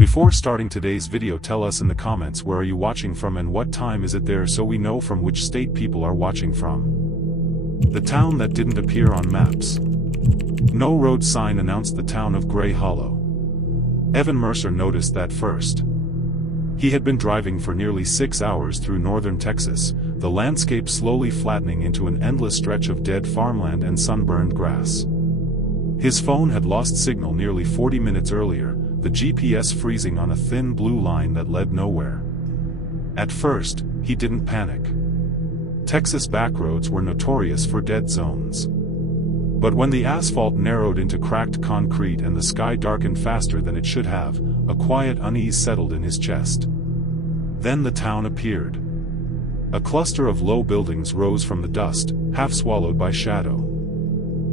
Before starting today's video, tell us in the comments where are you watching from and what time is it there so we know from which state people are watching from. The town that didn't appear on maps. No road sign announced the town of Gray Hollow. Evan Mercer noticed that first. He had been driving for nearly 6 hours through northern Texas, the landscape slowly flattening into an endless stretch of dead farmland and sunburned grass. His phone had lost signal nearly 40 minutes earlier, the GPS freezing on a thin blue line that led nowhere. At first, he didn't panic. Texas backroads were notorious for dead zones. But when the asphalt narrowed into cracked concrete and the sky darkened faster than it should have, a quiet unease settled in his chest. Then the town appeared. A cluster of low buildings rose from the dust, half swallowed by shadow.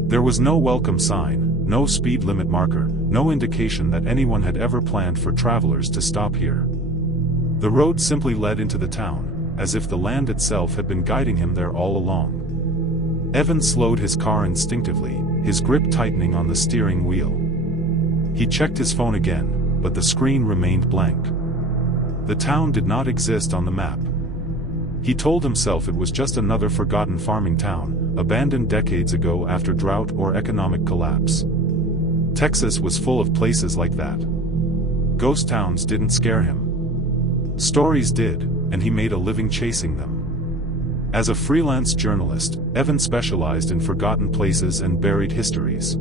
There was no welcome sign, no speed limit marker, no indication that anyone had ever planned for travelers to stop here. The road simply led into the town, as if the land itself had been guiding him there all along. Evan slowed his car instinctively, his grip tightening on the steering wheel. He checked his phone again, but the screen remained blank. The town did not exist on the map. He told himself it was just another forgotten farming town, abandoned decades ago after drought or economic collapse. Texas was full of places like that. Ghost towns didn't scare him. Stories did, and he made a living chasing them. As a freelance journalist, Evan specialized in forgotten places and buried histories.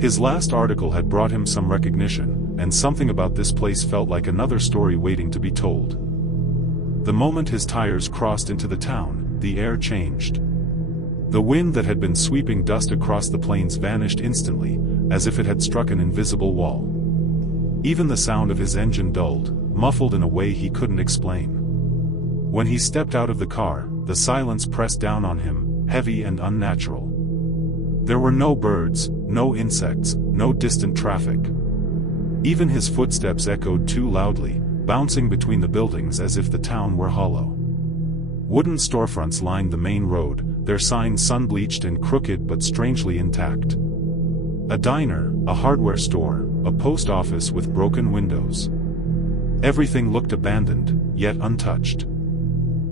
His last article had brought him some recognition, and something about this place felt like another story waiting to be told. The moment his tires crossed into the town, the air changed. The wind that had been sweeping dust across the plains vanished instantly, as if it had struck an invisible wall. Even the sound of his engine dulled, muffled in a way he couldn't explain. When he stepped out of the car, the silence pressed down on him, heavy and unnatural. There were no birds, no insects, no distant traffic. Even his footsteps echoed too loudly, bouncing between the buildings as if the town were hollow. Wooden storefronts lined the main road, their signs sun-bleached and crooked but strangely intact. A diner, a hardware store, a post office with broken windows. Everything looked abandoned, yet untouched.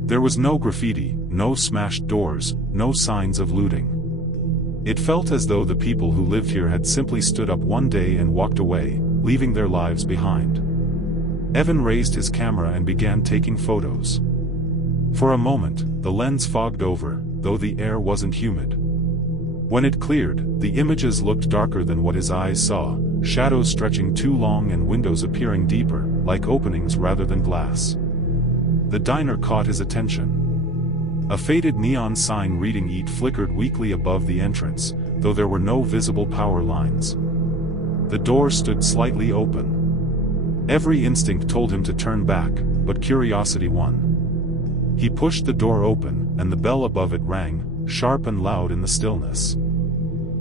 There was no graffiti, no smashed doors, no signs of looting. It felt as though the people who lived here had simply stood up one day and walked away, leaving their lives behind. Evan raised his camera and began taking photos. For a moment, the lens fogged over, though the air wasn't humid. When it cleared, the images looked darker than what his eyes saw, shadows stretching too long and windows appearing deeper, like openings rather than glass. The diner caught his attention. A faded neon sign reading "Eat" flickered weakly above the entrance, though there were no visible power lines. The door stood slightly open. Every instinct told him to turn back, but curiosity won. He pushed the door open, and the bell above it rang, sharp and loud in the stillness.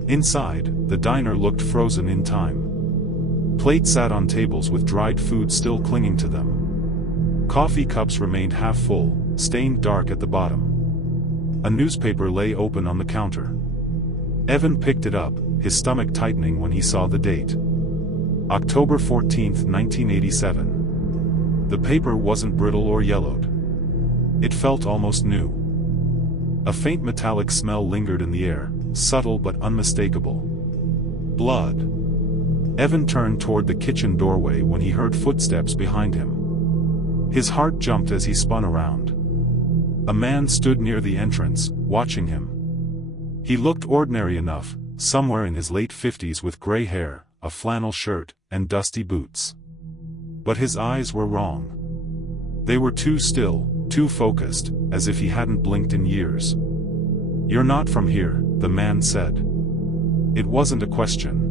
Inside, the diner looked frozen in time. Plates sat on tables with dried food still clinging to them. Coffee cups remained half full, stained dark at the bottom. A newspaper lay open on the counter. Evan picked it up, his stomach tightening when he saw the date. October 14, 1987. The paper wasn't brittle or yellowed. It felt almost new. A faint metallic smell lingered in the air, subtle but unmistakable. Blood. Evan turned toward the kitchen doorway when he heard footsteps behind him. His heart jumped as he spun around. A man stood near the entrance, watching him. He looked ordinary enough, somewhere in his late 50s with gray hair, a flannel shirt, and dusty boots. But his eyes were wrong. They were too still, too focused, as if he hadn't blinked in years. "You're not from here," the man said. It wasn't a question.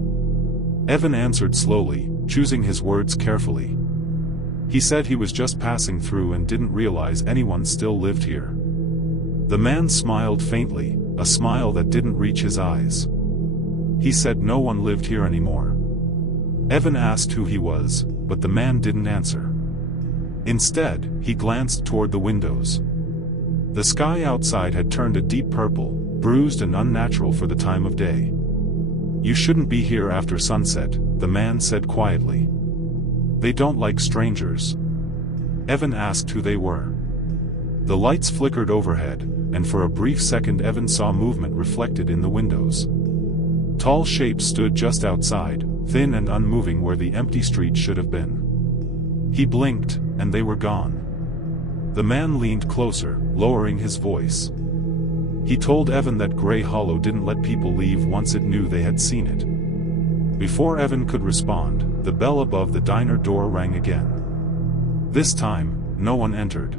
Evan answered slowly, choosing his words carefully. He said he was just passing through and didn't realize anyone still lived here. The man smiled faintly, a smile that didn't reach his eyes. He said no one lived here anymore. Evan asked who he was, but the man didn't answer. Instead, he glanced toward the windows. The sky outside had turned a deep purple, bruised and unnatural for the time of day. "You shouldn't be here after sunset," the man said quietly. They don't like strangers. Evan asked who they were. The lights flickered overhead, and for a brief second Evan saw movement reflected in the windows. Tall shapes stood just outside, thin and unmoving where the empty street should have been. He blinked, and they were gone. The man leaned closer, lowering his voice. He told Evan that Grey Hollow didn't let people leave once it knew they had seen it. Before Evan could respond, the bell above the diner door rang again. This time, no one entered.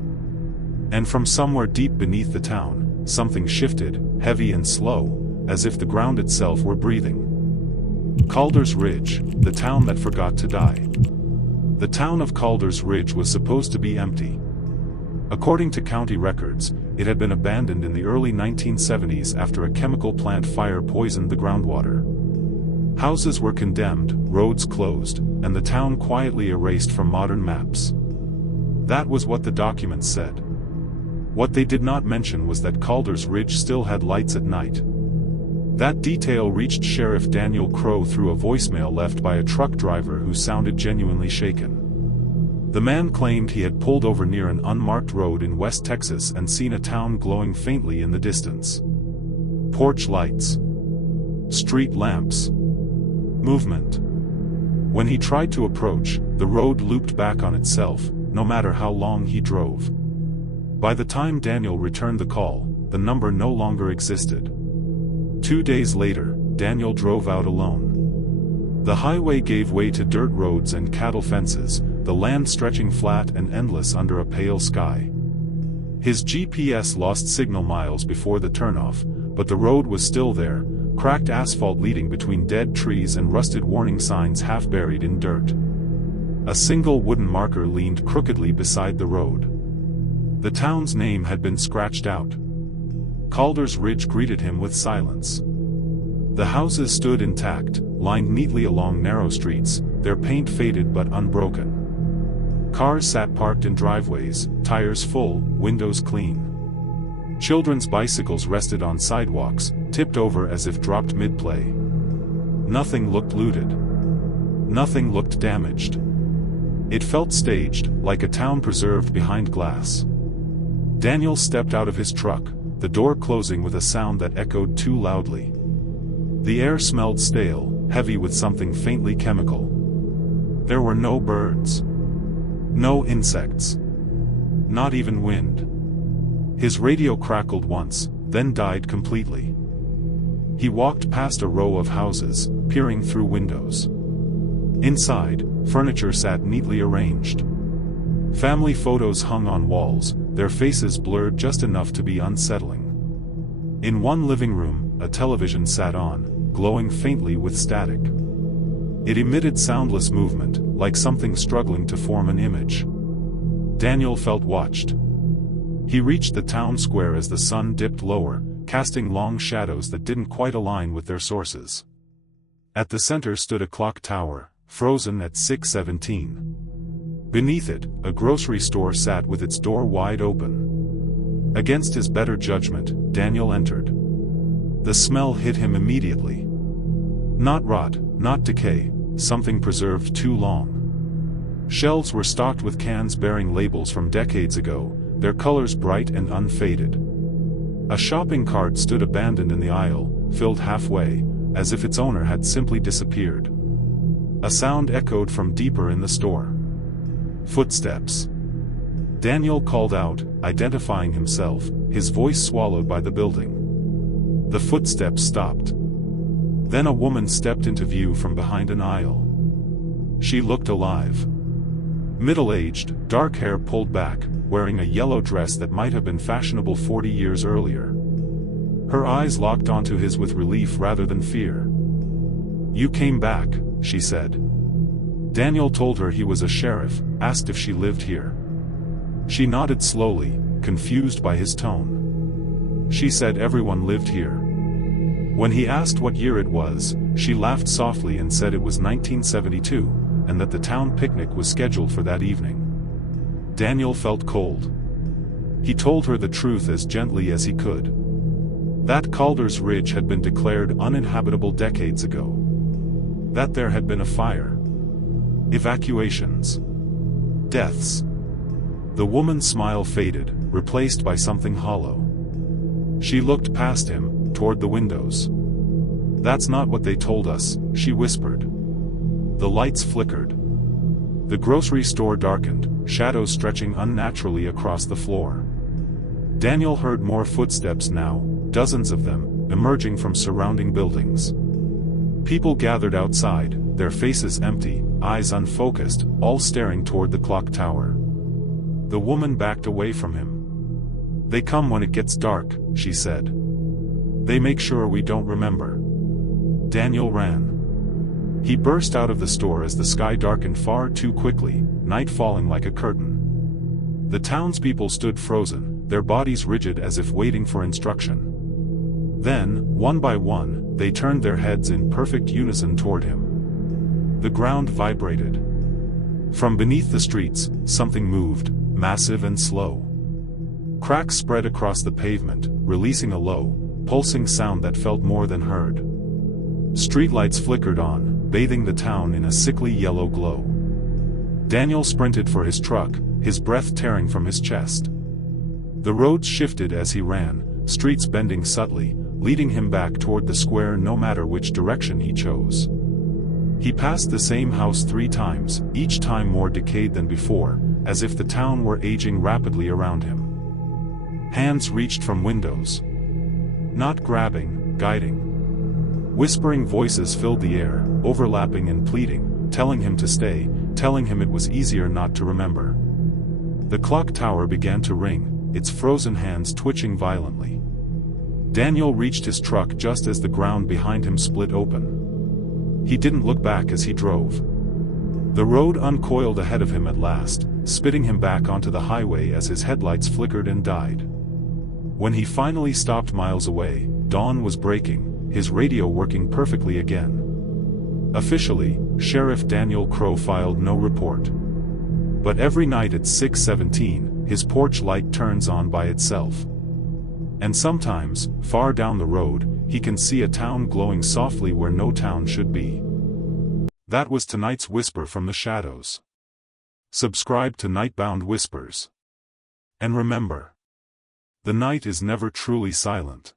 And from somewhere deep beneath the town, something shifted, heavy and slow, as if the ground itself were breathing. Calder's Ridge, the town that forgot to die. The town of Calder's Ridge was supposed to be empty. According to county records, it had been abandoned in the early 1970s after a chemical plant fire poisoned the groundwater. Houses were condemned, roads closed, and the town quietly erased from modern maps. That was what the documents said. What they did not mention was that Calder's Ridge still had lights at night. That detail reached Sheriff Daniel Crow through a voicemail left by a truck driver who sounded genuinely shaken. The man claimed he had pulled over near an unmarked road in West Texas and seen a town glowing faintly in the distance. Porch lights. Street lamps. Movement. When he tried to approach, the road looped back on itself, no matter how long he drove. By the time Daniel returned the call, the number no longer existed. 2 days later, Daniel drove out alone. The highway gave way to dirt roads and cattle fences, the land stretching flat and endless under a pale sky. His GPS lost signal miles before the turnoff, but the road was still there, cracked asphalt leading between dead trees and rusted warning signs half buried in dirt. A single wooden marker leaned crookedly beside the road. The town's name had been scratched out. Calder's Ridge greeted him with silence. The houses stood intact, lined neatly along narrow streets, their paint faded but unbroken. Cars sat parked in driveways, tires full, windows clean. Children's bicycles rested on sidewalks, tipped over as if dropped mid-play. Nothing looked looted. Nothing looked damaged. It felt staged, like a town preserved behind glass. Daniel stepped out of his truck, the door closing with a sound that echoed too loudly. The air smelled stale, heavy with something faintly chemical. There were no birds. No insects. Not even wind. His radio crackled once, then died completely. He walked past a row of houses, peering through windows. Inside, furniture sat neatly arranged. Family photos hung on walls, their faces blurred just enough to be unsettling. In one living room, a television sat on, glowing faintly with static. It emitted soundless movement, like something struggling to form an image. Daniel felt watched. He reached the town square as the sun dipped lower, casting long shadows that didn't quite align with their sources. At the center stood a clock tower, frozen at 6:17. Beneath it, a grocery store sat with its door wide open. Against his better judgment, Daniel entered. The smell hit him immediately. Not rot, not decay, something preserved too long. Shelves were stocked with cans bearing labels from decades ago, their colors bright and unfaded. A shopping cart stood abandoned in the aisle, filled halfway, as if its owner had simply disappeared. A sound echoed from deeper in the store. Footsteps. Daniel called out, identifying himself, his voice swallowed by the building. The footsteps stopped. Then a woman stepped into view from behind an aisle. She looked alive. Middle-aged, dark hair pulled back, wearing a yellow dress that might have been fashionable 40 years earlier. Her eyes locked onto his with relief rather than fear. "You came back," she said. Daniel told her he was a sheriff, asked if she lived here. She nodded slowly, confused by his tone. She said everyone lived here. When he asked what year it was, she laughed softly and said it was 1972, and that the town picnic was scheduled for that evening. Daniel felt cold. He told her the truth as gently as he could. That Calder's Ridge had been declared uninhabitable decades ago. That there had been a fire. Evacuations. Deaths. The woman's smile faded, replaced by something hollow. She looked past him, toward the windows. "That's not what they told us," she whispered. The lights flickered. The grocery store darkened, shadows stretching unnaturally across the floor. Daniel heard more footsteps now, dozens of them, emerging from surrounding buildings. People gathered outside, their faces empty, eyes unfocused, all staring toward the clock tower. The woman backed away from him. "They come when it gets dark," she said. "They make sure we don't remember." Daniel ran. He burst out of the store as the sky darkened far too quickly, night falling like a curtain. The townspeople stood frozen, their bodies rigid as if waiting for instruction. Then, one by one, they turned their heads in perfect unison toward him. The ground vibrated. From beneath the streets, something moved, massive and slow. Cracks spread across the pavement, releasing a low, pulsing sound that felt more than heard. Streetlights flickered on, bathing the town in a sickly yellow glow. Daniel sprinted for his truck, his breath tearing from his chest. The roads shifted as he ran, streets bending subtly, leading him back toward the square no matter which direction he chose. He passed the same house 3 times, each time more decayed than before, as if the town were aging rapidly around him. Hands reached from windows. Not grabbing, guiding. Whispering voices filled the air, overlapping and pleading, telling him to stay, telling him it was easier not to remember. The clock tower began to ring, its frozen hands twitching violently. Daniel reached his truck just as the ground behind him split open. He didn't look back as he drove. The road uncoiled ahead of him at last, spitting him back onto the highway as his headlights flickered and died. When he finally stopped miles away, dawn was breaking, his radio working perfectly again. Officially, Sheriff Daniel Crow filed no report. But every night at 6:17, his porch light turns on by itself. And sometimes, far down the road, he can see a town glowing softly where no town should be. That was tonight's Whisper from the Shadows. Subscribe to Nightbound Whispers. And remember, the night is never truly silent.